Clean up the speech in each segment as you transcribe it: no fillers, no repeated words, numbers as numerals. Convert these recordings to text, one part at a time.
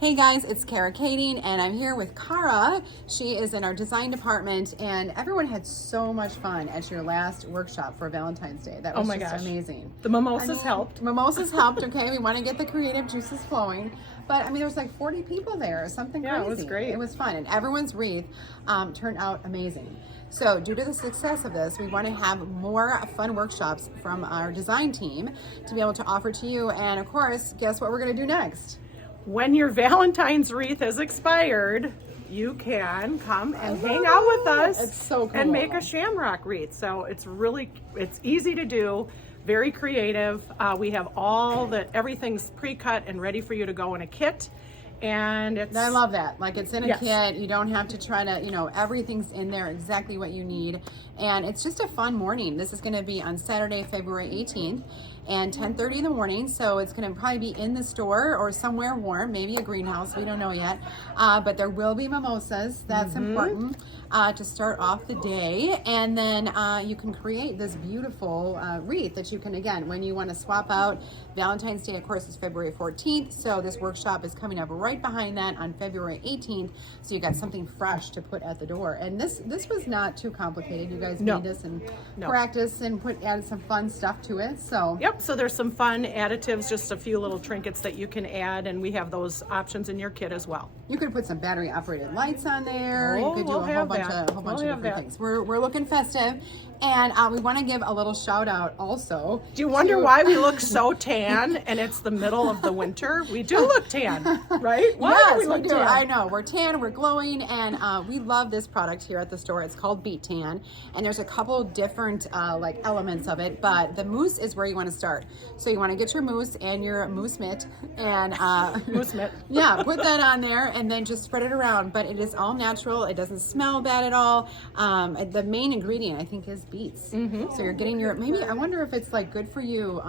Hey guys, it's Kara Kading, and I'm here with Kara. She is in our design department, and everyone had so much fun at your last workshop for Valentine's Day. That was amazing. The mimosas helped. Mimosas helped, okay? We want to get the creative juices flowing. But I mean, there was like 40 people there, or something crazy. Yeah, it was great. It was fun, and everyone's wreath turned out amazing. So due to the success of this, we want to have more fun workshops from our design team to be able to offer to you. And of course, guess what we're going to do next? When your Valentine's wreath has expired, you can come and hang out with us. It's so cool. And make a shamrock wreath. So it's easy to do, very creative. We have everything's pre-cut and ready for you to go in a kit. And I love that. Like, it's in a kit. You don't have to try to, everything's in there, exactly what you need. And it's just a fun morning. This is going to be on Saturday, February 18th and 10:30 in the morning. So it's going to probably be in the store or somewhere warm, maybe a greenhouse. We don't know yet. But there will be mimosas. That's important to start off the day. And then you can create this beautiful wreath that you can, again, when you want to swap out. Valentine's Day, of course, is February 14th. So this workshop is coming up right behind that on February 18th. So you got something fresh to put at the door. And this was not too complicated. You guys made this and practice and added some fun stuff to it. So so there's some fun additives, just a few little trinkets that you can add, and we have those options in your kit as well. You could put some battery operated lights on there. You could do a whole bunch of different things. We're looking festive. And we want to give a little shout out also. Do you wonder why we look so tan and it's the middle of the winter? We do look tan, right? Why do we look tan? I know. We're tan, we're glowing, and we love this product here at the store. It's called Beat Tan, and there's a couple different elements of it, but the mousse is where you want to start. So you want to get your mousse and your mousse mitt, and mousse mitt. Yeah, put that on there and then just spread it around. But it is all natural. It doesn't smell bad at all. The main ingredient, I think, is beets. So you're getting maybe I wonder if it's like good for you,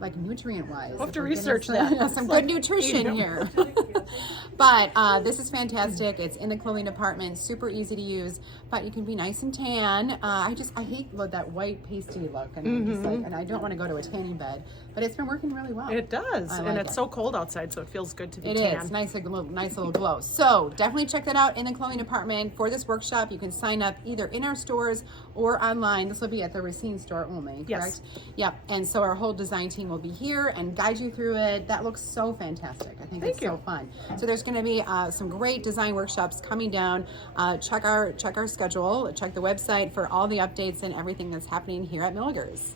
like nutrient wise. We'll have to research that. Some good nutrition here. But this is fantastic. It's in the clothing department, super easy to use, but you can be nice and tan. I hate that white pasty look, and and I don't want to go to a tanning bed, but it's been working really well. It does, and it's so cold outside, so it feels good to be tan. It is nice little glow. So definitely check that out in the clothing department for this workshop. You can sign up either in our stores or online. This will be at the Racine store only, correct? Yes. Yep. And so our whole design team will be here and guide you through it. That looks so fantastic. I think it's so fun. So there's going to be some great design workshops coming down. Check our schedule. Check the website for all the updates and everything that's happening here at Milaegers.